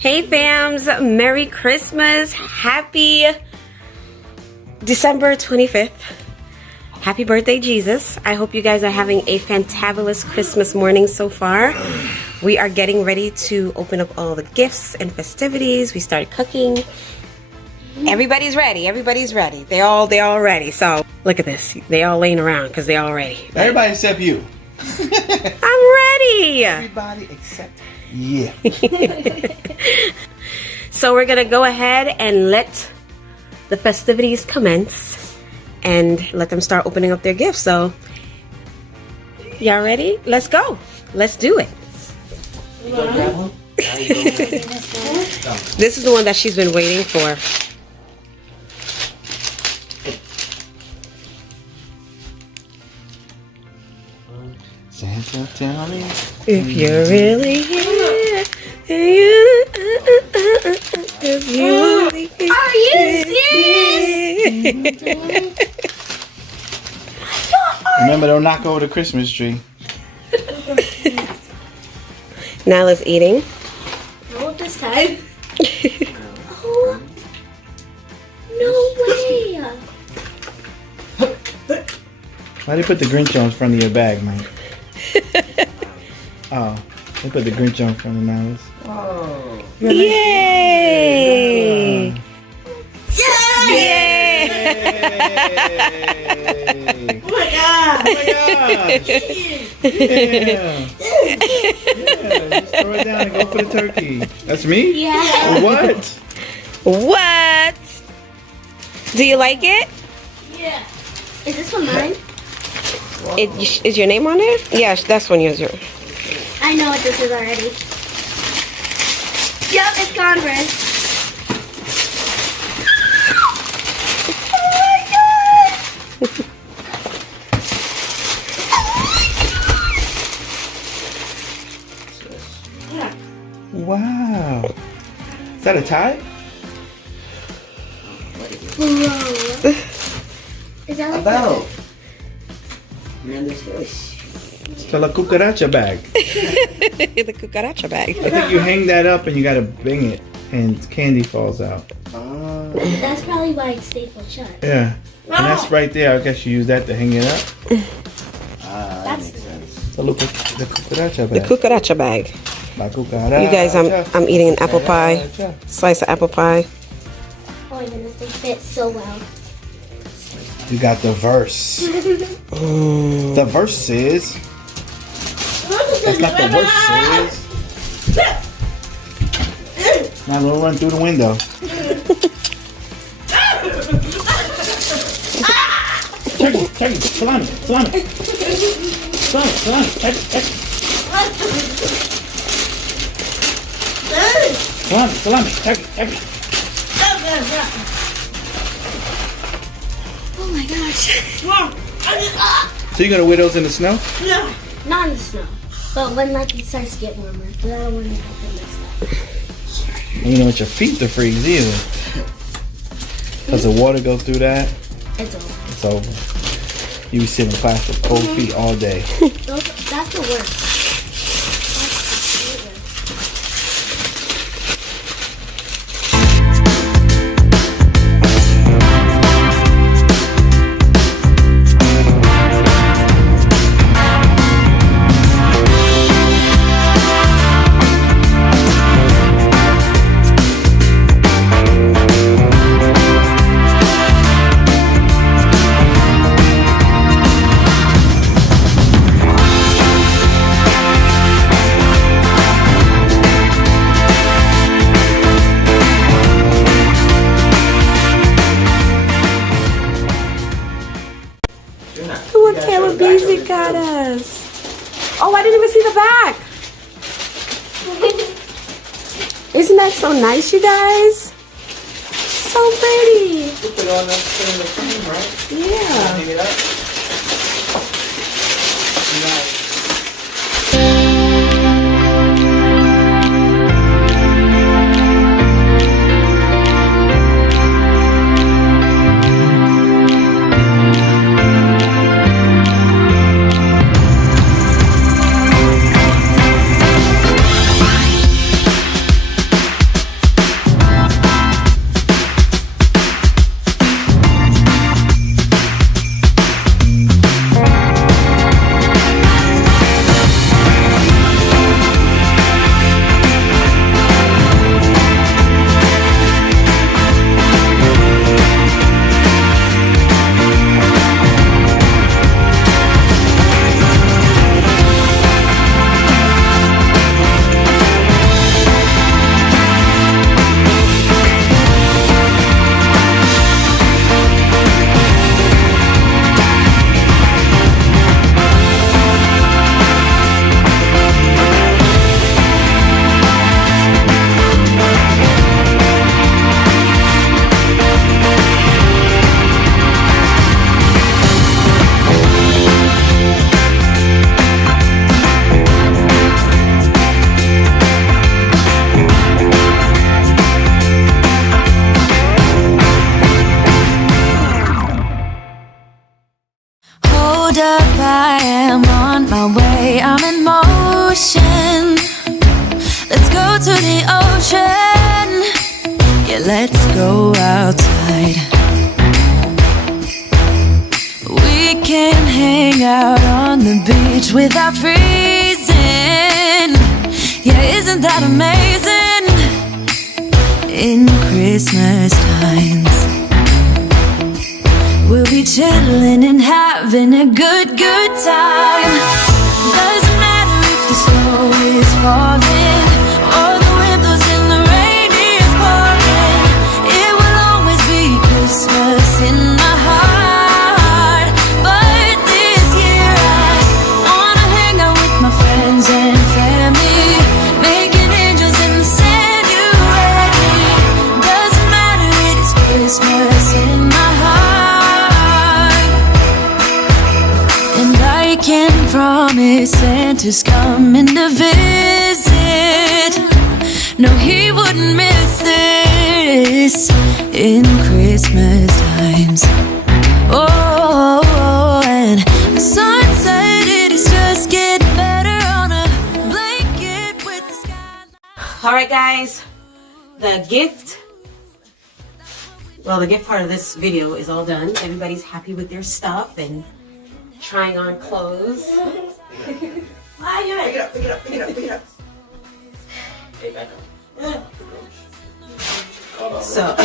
Hey fams, Merry Christmas, happy December 25th. Happy birthday, Jesus. I hope you guys are having a fantabulous Christmas morning so far. We are getting ready to open up all the gifts and festivities. We started cooking. Everybody's ready. Everybody's ready. They all ready. So look at this. They all laying around because they all ready. Everybody except you. I'm ready. Everybody except you. So we're gonna go ahead and let the festivities commence and let them start opening up their gifts. So y'all ready? Let's go. Let's do it. This is the one that she's been waiting for. Santa, tell me if you're really here, if you really here. Are you serious? Remember, don't knock over the Christmas tree. Nyla's eating. Not this time. Oh, no way. Why they put the Grinch on in front of your bag, Mike? Oh, they put the Grinch on in front of Nyla's. Oh. Yay! Yay! Oh my god. Oh my gosh! Yeah! Just throw it down and go for the turkey. That's me? Yeah. What? What? Do you like it? Yeah. Is this one mine? Is your name on there? Yeah, that's one yours. I know what this is already. Yep, it's Converse. Oh my god! Wow. Is that a tie? Whoa. Is that like About. Man, this was. It's a la cucaracha bag. The cucaracha bag. I think you hang that up and you gotta bang it and candy falls out. That's probably why it's stapled shut. Yeah. And that's right there. I guess you use that to hang it up. That makes sense. So look at the cucaracha The bag. cucaracha bag. La cucaracha. You guys, I'm eating an apple pie. Slice of apple pie. Oh my goodness, they fit so well. You got the verse. The verse is. That's not the verse is. Now we'll run through the window. Turkey, salami. Salami, turkey. Oh my gosh. So you're gonna wear those in the snow? Not in the snow. But when like it starts to get warmer. But I don't want to have them messed up. And you don't want your feet to freeze either. Because the water goes through that, It's over. it's over. You be sitting in class with cold feet all day. That's the worst. Look what Kayla Beasley got us. Oh, I didn't even see the back. Isn't that so nice, you guys? So pretty. Put it on the cream, right? Yeah. Hang it up. Nice. my way, I'm in motion. Let's go to the ocean. Yeah, let's go outside. We can hang out on the beach without freezing. Yeah, isn't that amazing? In Christmas times, we'll be chilling and having a good time. Doesn't matter if the snow is falling or the wind blows and the rain is pouring. It will always be Christmas in my heart. But this year I wanna hang out with my friends and family, making angels in the sand. You ready? Doesn't matter, it is Christmas in my heart. And I can promise Santa's coming to visit. No, he wouldn't miss this in Christmas times. Oh, and the sun said it is just getting better on a blanket with the skyline. All right, guys, the gift part of this video is all done. Everybody's happy with their stuff and trying on clothes. Pick it up, pick it up, pick it up, pick it up. So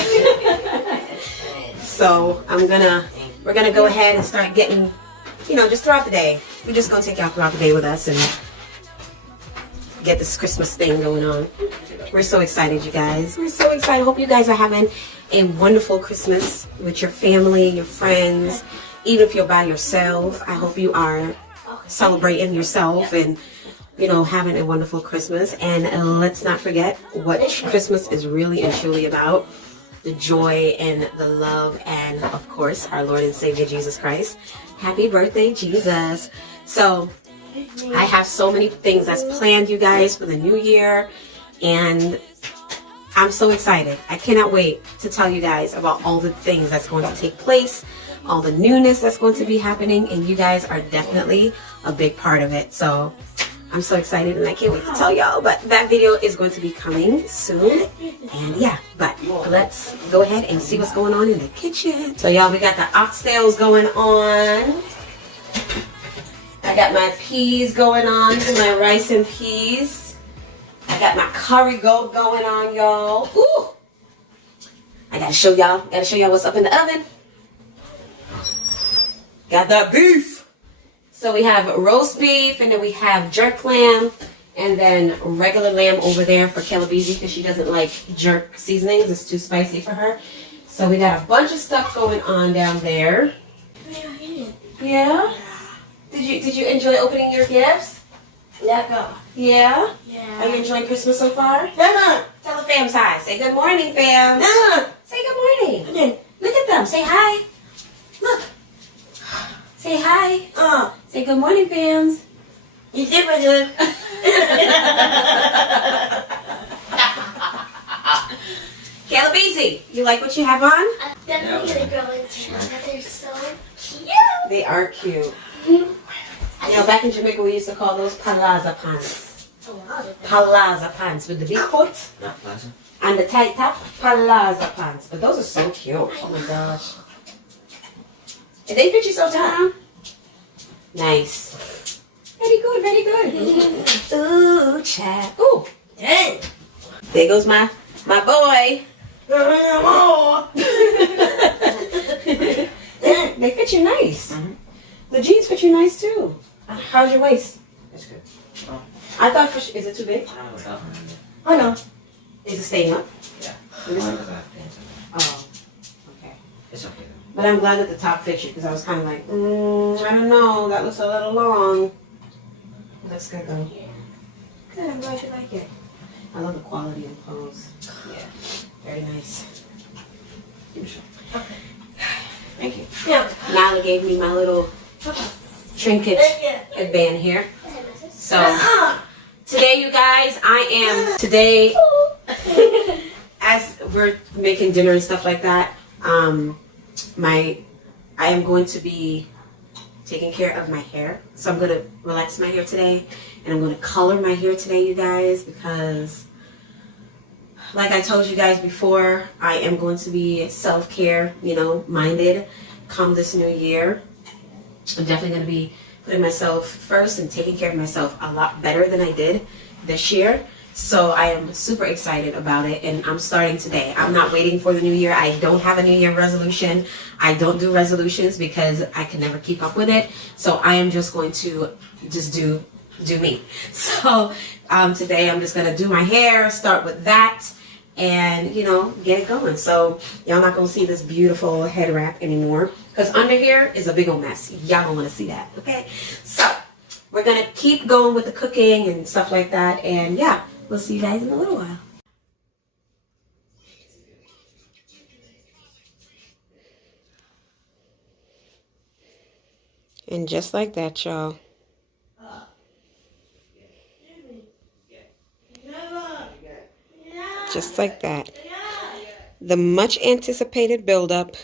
we're gonna go ahead and start getting, just throughout the day. We're just gonna take y'all throughout the day with us and get this Christmas thing going on. We're so excited, you guys. We're so excited. Hope you guys are having a wonderful Christmas with your family, your friends. Even if you're by yourself, I hope you are celebrating yourself and, having a wonderful Christmas. And let's not forget what Christmas is really and truly about. The joy and the love and, of course, our Lord and Savior, Jesus Christ. Happy birthday, Jesus. So I have so many things that's planned, you guys, for the new year. And I'm so excited. I cannot wait to tell you guys about all the things that's going to take place, all the newness that's going to be happening, and you guys are definitely a big part of it. So I'm so excited and I can't wait to tell y'all, but that video is going to be coming soon. And yeah, but let's go ahead and see what's going on in the kitchen. So y'all, we got the oxtails going on. I got my peas going on, my rice and peas. I got my curry goat going on, y'all. Ooh! I gotta show y'all what's up in the oven. Got that beef. So we have roast beef, and then we have jerk lamb, and then regular lamb over there for Kayla because she doesn't like jerk seasonings. It's too spicy for her. So we got a bunch of stuff going on down there. Yeah? Did you enjoy opening your gifts? Yeah. Yeah? Yeah. Are you enjoying Christmas so far? Tell the fams hi. Say good morning, fam. Say good morning. Look at them. Say hi. Look. Say hi. Say good morning, fams. You did my good. Kayla Beezy, you like what you have on? I'm definitely gonna grow into them. They're so cute. They are cute. Back in Jamaica, we used to call those palazzo pants. Palazzo pants with the big foot and the tight top. Palazzo pants. But those are so cute. Oh my gosh. And they fit you so tight. Nice. Very good, very good. Ooh, chat. Ooh. Dang. There goes my boy. They fit you nice. Mm-hmm. The jeans fit you nice too. How's your waist? It's good. I thought is it too big? Oh no. Is it staying up? Yeah. Let me see. Because I have pants on. Oh. Okay. It's okay though. But I'm glad that the top fits you because I was kind of like, I don't know. That looks a little long. It looks good though. Good. I'm glad you like it. I love the quality of clothes. Yeah. Very nice. Give me some. Thank you. Yeah. Nyla gave me my little trinket band here. So today, you guys, today as we're making dinner and stuff like that, I am going to be taking care of my hair. So I'm gonna relax my hair today, and I'm gonna color my hair today, you guys, because like I told you guys before, I am going to be self-care, minded come this new year. I'm definitely going to be putting myself first and taking care of myself a lot better than I did this year. So I am super excited about it, and I'm starting today. I'm not waiting for the new year. I don't have a new year resolution. I don't do resolutions because I can never keep up with it. So I am just going to just do me. So today I'm just going to do my hair, start with that, and get it going. So y'all not gonna see this beautiful head wrap anymore, because under here is a big old mess. Y'all don't want to see that. Okay, so we're gonna keep going with the cooking and stuff like that, and yeah, we'll see you guys in a little while. And just like that, y'all, just like that, the much anticipated buildup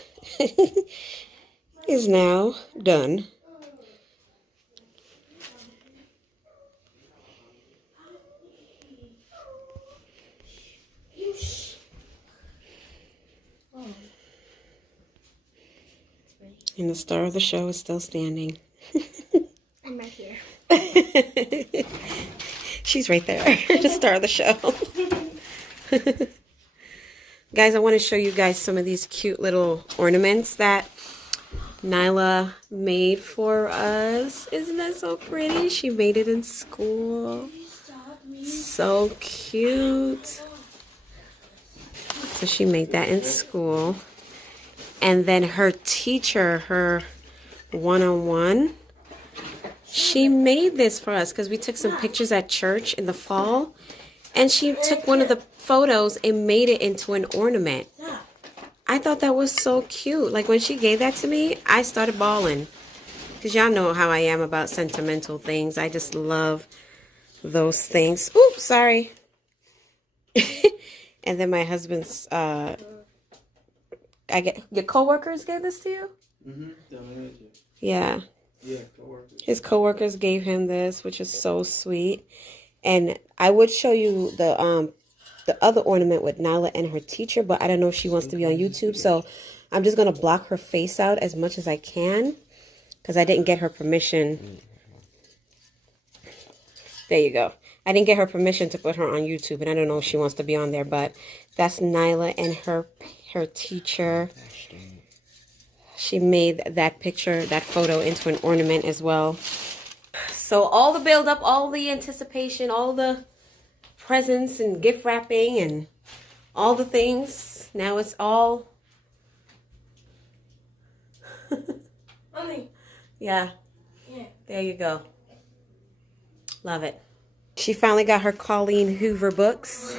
is now done. And the star of the show is still standing. I'm right here. She's right there, the star of the show. Guys, I want to show you guys some of these cute little ornaments that Nyla made for us. Isn't that so pretty? She made it in school. So cute. So she made that in school. And then her teacher, her one-on-one, she made this for us because we took some pictures at church in the fall. And she took one of the photos and made it into an ornament. I thought that was so cute. Like, when she gave that to me, I started bawling. Because y'all know how I am about sentimental things. I just love those things. Oops, sorry. And then my husband's, your coworkers gave this to you? Mm-hmm. Yeah. Yeah, coworkers. His coworkers gave him this, which is so sweet. And I would show you the other ornament with Nyla and her teacher, but I don't know if she wants to be on YouTube, so I'm just going to block her face out as much as I can because I didn't get her permission. There you go. I didn't get her permission to put her on YouTube, and I don't know if she wants to be on there, but that's Nyla and her teacher. She made that picture, that photo, into an ornament as well. So all the build up, all the anticipation, all the presents and gift wrapping and all the things. Now it's all. Mommy. Yeah. Yeah. There you go. Love it. She finally got her Colleen Hoover books.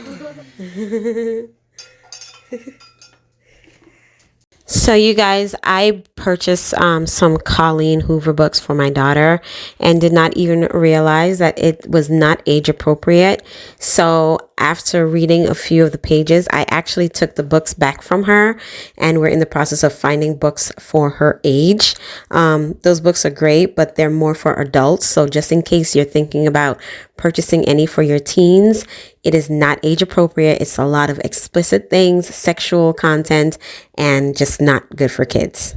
So you guys, I purchased some Colleen Hoover books for my daughter and did not even realize that it was not age appropriate. So after reading a few of the pages, I actually took the books back from her, and we're in the process of finding books for her age. Those books are great, but they're more for adults. So just in case you're thinking about purchasing any for your teens, it is not age appropriate. It's a lot of explicit things, sexual content, and just not good for kids.